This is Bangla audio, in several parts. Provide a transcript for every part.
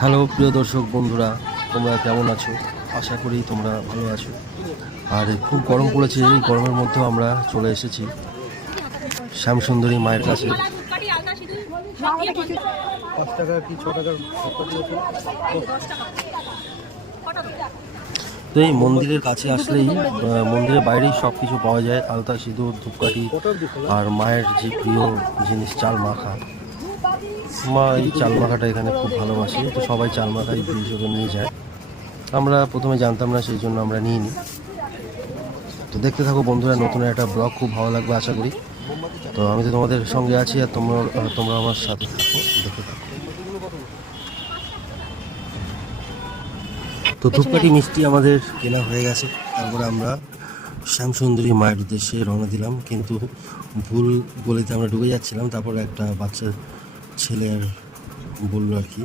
হ্যালো প্রিয় দর্শক বন্ধুরা তোমরা কেমন আছো? আশা করি তোমরা ভালো আছো। আর খুব গরম পড়েছে এই গরমের মধ্যেও আমরা চলে এসেছি শ্যামসুন্দরী মায়ের কাছে। তো এই মন্দিরের কাছে আসলেই মন্দিরের বাইরেই সব কিছু পাওয়া যায় আলতা সিঁদুর ধূপকাঠি আর মায়ের যে প্রিয় জিনিস চাল মাখা। মা এই চাল মাখাটা এখানে খুব ভালোবাসে তো সবাই চাল মাখা এই বিজয়কে নিয়ে যায়। আমরা প্রথমে জানতাম না সেই জন্য আমরা নিয়ে নিই তো দেখতে থাকো বন্ধুরা নতুন একটা ব্লগ খুব ভালো লাগবে আশা করি। তো আমি তো তোমাদের সঙ্গে আছি আর তোমরা তোমরা আমার সাথে থাকো দেখতে থাকো। তো ধূপকাঠি মিষ্টি আমাদের কেনা হয়ে গেছে। তারপরে আমরা শ্যামসুন্দরী মায়ের উদ্দেশ্যে রওনা দিলাম কিন্তু ভুল গলিতে আমরা ঢুকে যাচ্ছিলাম। তারপরে একটা বাচ্চা ছেলে আর বলল আর কি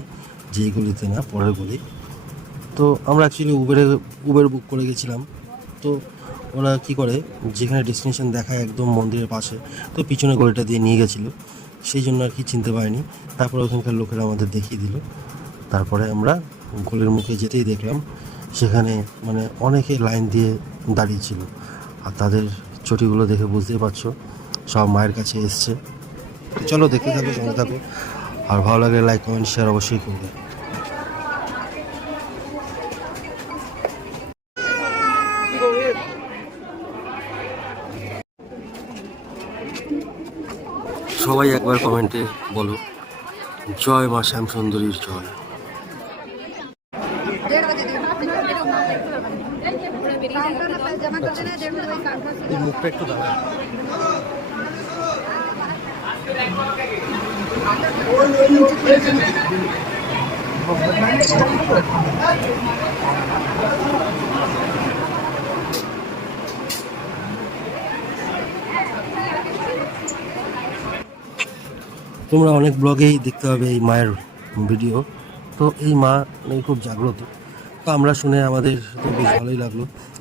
যে গলিতে না পরের গলি। তো আমরা অ্যাকচুয়ালি উবেরে উবের বুক করে গেছিলাম। তো ওরা কি করে, যেখানে ডেস্টিনেশন দেখায় একদম মন্দিরের পাশে, তো পিছনে গলিটা দিয়ে নিয়ে গেছিল। সেই জন্য আর কি চিনতে পারিনি। তারপরে ওখানকার লোকেরা আমাদের দেখিয়ে দিল। তারপরে আমরা গলির মুখে যেতেই দেখলাম, সেখানে মানে অনেকে লাইন দিয়ে দাঁড়িয়েছিল আর তাদের চটিগুলো দেখে বুঝতেই পারছ, সব মায়ের কাছে এসছে। চলো দেখতে থাকো শুনতে থাকো। আর ভালো লাগে লাইক কমেন্ট শেয়ার অবশ্যই করবে। সবাই একবার কমেন্টে বলো জয় মা শ্যাম সুন্দরীর জয়। মুখটা একটু দাঁড়ায় তোমরা অনেক ব্লগেই দেখতে হবে এই মায়ের ভিডিও। তো এই মা নাকি খুব জাগ্রত। তো আমরা শুনে আমাদের তো বেশ ভালোই লাগল।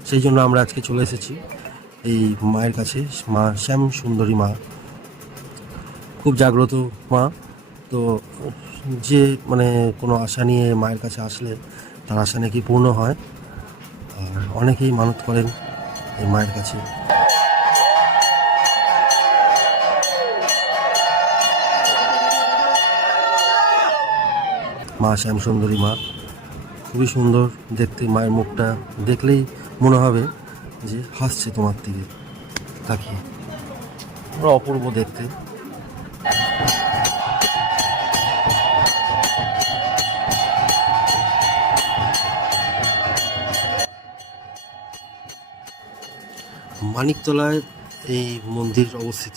সেই জন্য আমরা আজকে চলে এসেছি এই মায়ের কাছে, মা শ্যাম সুন্দরী মা। খুব জাগ্রত মা। তো যে মানে কোনো আশা নিয়ে মায়ের কাছে আসলে তার আশা নাকি পূর্ণ হয়। আর অনেকেই মানত করেন এই মায়ের কাছে। মা শ্যামসুন্দরী মা, খুবই সুন্দর দেখতে মায়ের মুখটা দেখলেই মনে হবে যে হাসছে তোমার দিকে। তাকিয়ে। পুরো অপূর্ব দেখতে। মানিকতলায় এই মন্দির অবস্থিত।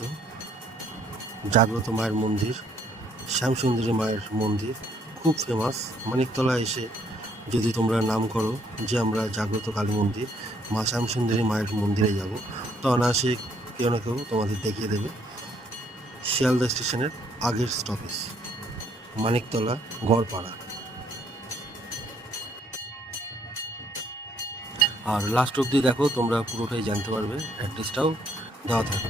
জাগ্রত মায়ের মন্দির, শ্যামসুন্দরী মায়ের মন্দির, খুব ফেমাস মানিকতলা এসে যদি তোমরা নাম করো যে আমরা জাগ্রত কালী মন্দির, মা শ্যামসুন্দরী মায়ের মন্দিরে যাব, তো অনায়াসে কেউ না কেউ তোমাদের দেখিয়ে দেবে। শিয়ালদা স্টেশনের আগের স্টপেজ মানিকতলা গড়পাড়া। আর লাস্ট অবধি দেখো তোমরা পুরোটাই জানতে পারবে অ্যাড্রেসটাও দেওয়া থাকবে।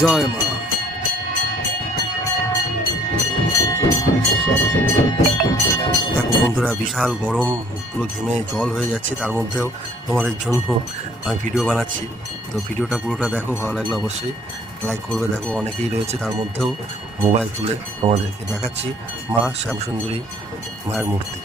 জয় মা দেখো বন্ধুরা, বিশাল গরম, পুরো ঘেমে জল হয়ে যাচ্ছে, তার মধ্যেও তোমাদের জন্য আমি ভিডিও বানাচ্ছি। তো ভিডিওটা পুরোটা দেখো, ভালো লাগল অবশ্যই লাইক করবে। দেখো, অনেকেই রয়েছে তার মধ্যেও মোবাইল তুলে তোমাদেরকে দেখাচ্ছি মা শ্যামসুন্দরী মায়ের মূর্তি।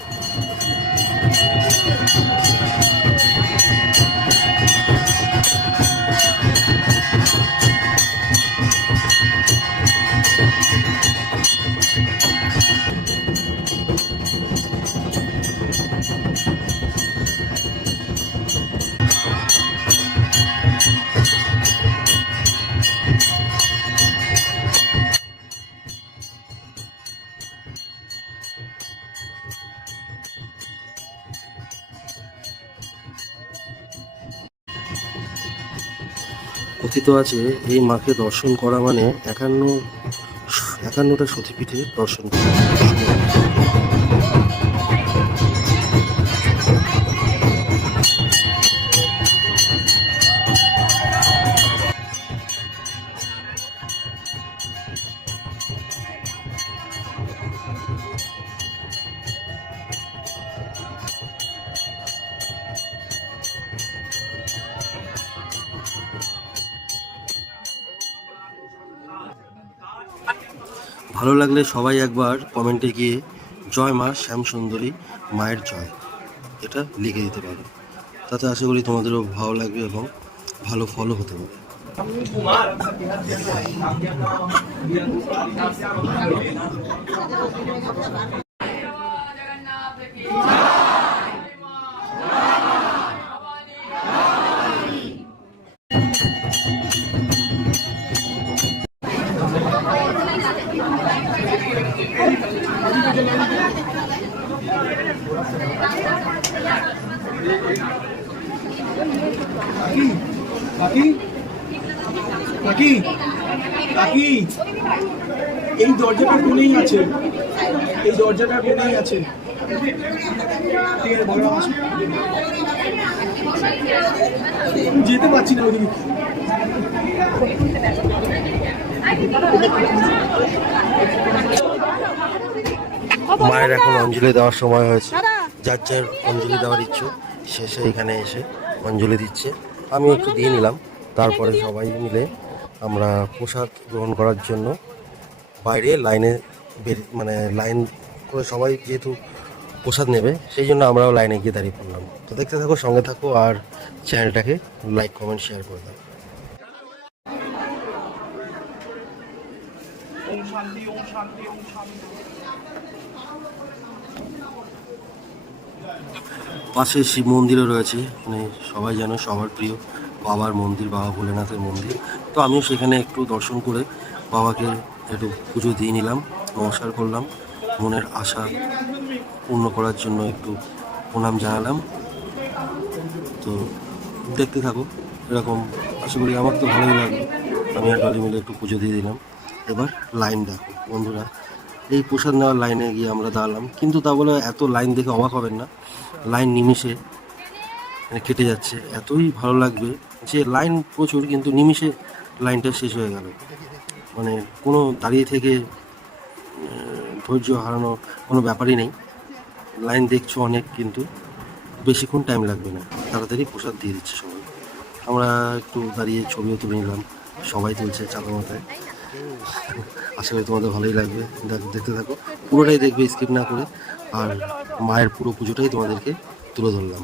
কথিত আছে এই মাকে দর্শন করা মানে একান্ন একান্নটা সতীপীঠে দর্শন করা। ভালো লাগলে সবাই একবার কমেন্টে গিয়ে, জয় মা শ্যাম সুন্দরী মায়ের জয়। এটা লিখে দিতে পারো। তাতে আশা করি তোমাদেরও ভালো লাগবে এবং ভালো ফলও হতে পারে। এই দরজাটা কোনেই আছে। এই দরজাটা কোনেই আছে। ঠিক আছে বলো যেতে পারছি না ওদিকে। মায়ের এখন অঞ্জলি দেওয়ার সময় হয়েছে। যার যার অঞ্জলি দেওয়ার ইচ্ছু সে এখানে এসে অঞ্জলি দিচ্ছে। আমি একটু দিয়ে নিলাম তারপরে সবাই মিলে আমরা প্রসাদ গ্রহণ করার জন্য বাইরে লাইনে বেরি- মানে লাইন করে সবাই যেহেতু প্রসাদ নেবে সেই জন্য আমরাও লাইনে গিয়ে দাঁড়িয়ে পড়লাম। তো দেখতে থাকো সঙ্গে থাকো আর চ্যানেলটাকে লাইক কমেন্ট শেয়ার করে দাও। ওম শান্তি ওম শান্তি ওম শান্তি। পাশে শিব মন্দিরও রয়েছে মানে সবাই জানো সবার প্রিয়। বাবার মন্দির, বাবা ভোলেনাথের মন্দির। তো আমিও সেখানে একটু দর্শন করে বাবাকে একটু পুজো দিয়ে নিলাম, নমস্কার করলাম, মনের আশা পূর্ণ করার জন্য একটু প্রণাম জানালাম। তো দেখতে থাকো, এরকম আশা করি আমার তো ভালোই লাগল। আমি আর ডলি মিলে একটু পুজো দিয়ে দিলাম। এবার লাইন দেখো, বন্ধুরা। এই প্রসাদ নেওয়ার লাইনে গিয়ে আমরা দাঁড়ালাম। কিন্তু তা বলে এত লাইন দেখে অবাক হবেন না। লাইন মানে কেটে যাচ্ছে। এতই ভালো লাগবে যে লাইন প্রচুর, কিন্তু নিমিষে লাইনটা শেষ হয়ে গেল। মানে কোনো দাঁড়িয়ে থেকে ধৈর্য হারানো কোনো ব্যাপারই নেই। লাইন দেখছ অনেক, কিন্তু বেশিক্ষণ টাইম লাগবে না। তাড়াতাড়ি প্রসাদ দিয়ে দিচ্ছে সবাই। আমরা একটু দাঁড়িয়ে ছবিও তুলে নিলাম। সবাই তুলছে চাপা মাথায় আশা করি তোমাদের ভালোই লাগবে। দেখতে থাকো। পুরোটাই দেখবে স্কিপ না করে। আর মায়ের পুরো পুজোটাই তোমাদেরকে তুলে ধরলাম।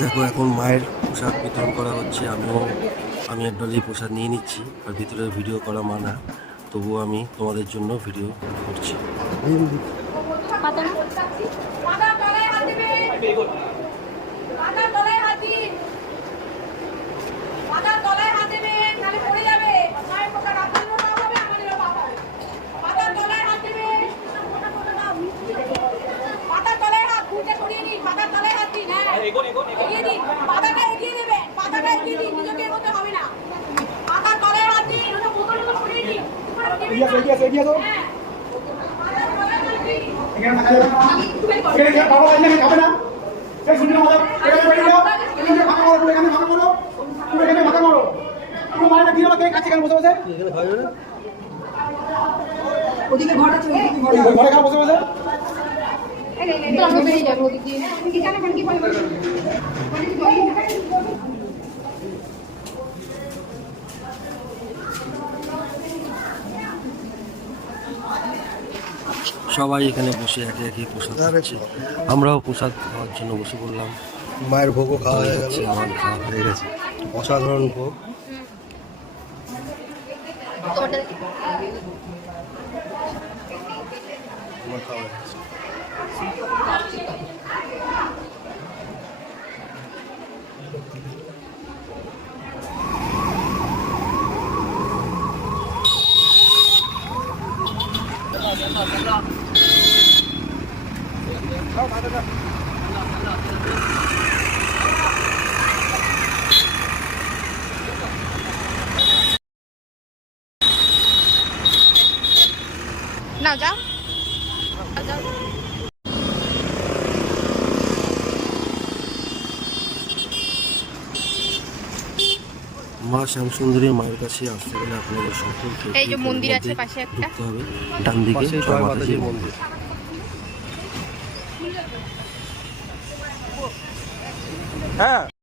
দেখো, এখন মায়ের পোশাক বিতরণ করা হচ্ছে। আমিও, আমি এক ডলি প্রসাদ নিয়ে নিচ্ছি, আর ভিতরে ভিডিও করা মানা তবুও আমি তোমাদের জন্য ভিডিও করছি। তলায় বাবা এখানে খাবে না। কাছে বসে বসে? সবাই এখানে বসে একে একে প্রসাদ খাচ্ছি। আমরাও প্রসাদ খাওয়ার জন্য বসে পড়লাম। মায়ের ভোগও খাওয়া হয়ে গেছে আমার খাওয়া হয়ে গেছে। অসাধারণ ভোগ। আমার খাওয়া হয়ে গেছে না যাও যাও মা শ্যামসুন্দরী মায়ের কাছে আসতে গেলে আপনাদের সকলকে এই যে মন্দির আছে পাশে একটা। হবে। ডান দিকে মাতাজির মন্দির। হ্যাঁ।